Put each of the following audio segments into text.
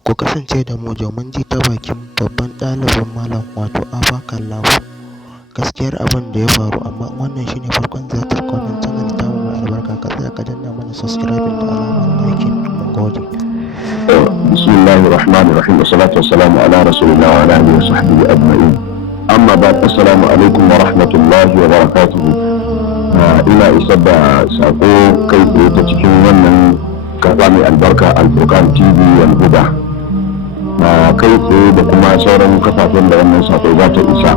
Ku kasance da mu domin ji ta bakin babban ɗalibin malam wato Abba Kallahu gaskiyar abin da ya faru, amma wannan shine farkon ziyartar ka wannan channel tamu mai albarka, ka tsaya ka danna mana subscribing da alamar liking. Mun gode. Bismillahir Rahmanir Rahim. Wassalatu wassalamu ala Rasulillah wa ala alihi wa sahbihi ajma'in. Amma ba'd, assalamu alaikum wa rahmatullahi wa barakatuh. Ina isar da sako kai tsaye ta cikin wannan kafa mai albarka Al-Furqan TV wal Huda. Kai tsaye da kuma sauran kafafen da wannan sako za ta isa.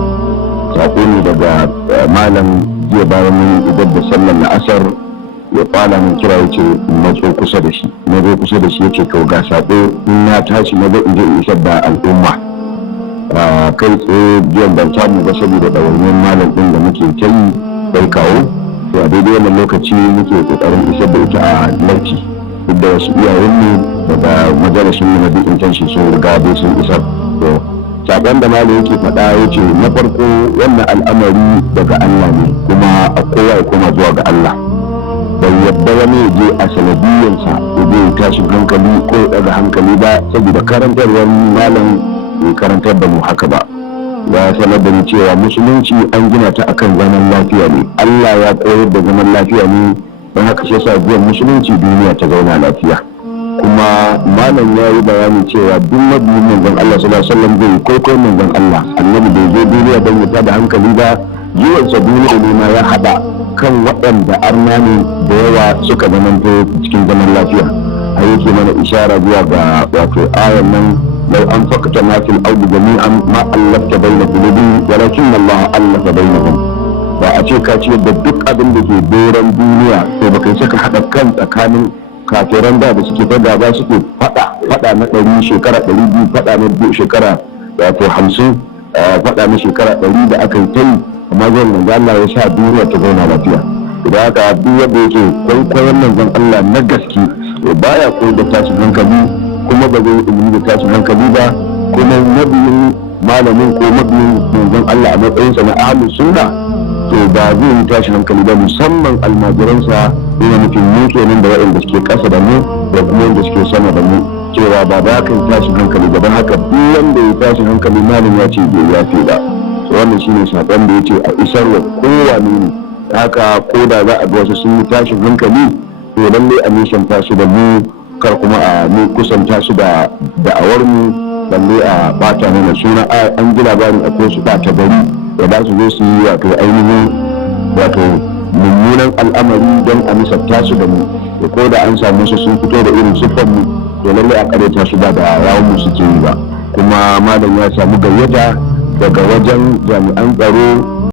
Sako ne daga malam jiya bayan mun idar da sallar la'asar ya fara min kira yace in matso kusa da shi. Na zo kusa da shi yace to ga sako in na tashi na zo in je in isar da al'umma. Kai tsaye biyan ban samu ba saboda ɗawainiyar malam ɗin da muke ta yi kai kawo. To a daidai wannan lokaci muke ƙoƙarin isar da ita a larki. Duk da wasu iyayenmu daga majalisun mu na duk intention sun riga dai sun isar. To sakon da malam yake faɗa yace na farko wannan al'amari daga Allah ne, kuma a kowa ya koma zuwa ga Allah. Bai yadda wani ya je a sanadiyyarsa ya je ya tashin hankali ko ya ɗaga hankali ba, saboda karantarwar malam bai karantar da mu haka ba. Ya sanar da ni cewa musulunci an gina ta akan zaman lafiya ne. Allah ya koyar da zaman lafiya ne, don haka shi yasa biyan musulunci duniya ta zauna lafiya. Kuma malam ya yi bayani cewa duk mabiyin manzon Allah sallallahu alaihi wasallam zai kwaikwayon manzon Allah. Annabi bai zo duniya don ya tada hankali ba, zuwansa duniya ne ma ya haɗa kan waɗanda arna ne da yawa suka zamanto cikin zaman lafiya. A yake mana ishara zuwa ga wato ayan nan لو أنفقت ما في الأرض جميعا ما ألفت بين قلوبهم ولكن الله ألف بينهم. ba a ce ka ce da duk abin da ke doron duniya to baka saka haɗa kan tsakanin kafiran da suke ta gaba suke faɗa na 100 shekara 200 faɗa na shekara wato 50 faɗa na shekara 100 da aka yi ta yi, amma zan manzo Allah ya sa duniya ta zauna lafiya. Idan haka duk wanda yake kwaikwayon manzon Allah na gaske baya koyar da tashin hankali, kuma ba zai ilimi da tashin hankali ba, kuma mabiyin malamin ko mabiyin manzon Allah a matsayinsa na ahlus sunna to ba zai yi tashin hankali ba, musamman almajiransa yana nufin mu kenan da waɗanda suke ƙasa da mu da kuma wanda suke sama da mu, cewa ba za ka yi tashin hankali ba. Don haka duk wanda ya tashin hankali malam ya ce bai yafe ba. To wannan shine sakon da yace a isarwa kowane ne. Haka ko da za a ga wasu sun yi tashin hankali to lallai a nisanta su da mu, kar kuma a kusanta su da da'awar mu, balle a bata mana suna. An ji labarin akwai su bata gari da za su zo su yi wato ainihin wato mummunan al'amari don a nisanta su da mu, da ko da an samu su sun fito da irin siffar mu to lallai a kareta su ba da yawon mu suke yi ba. Kuma malam ya samu gayyata daga wajen jami'an tsaro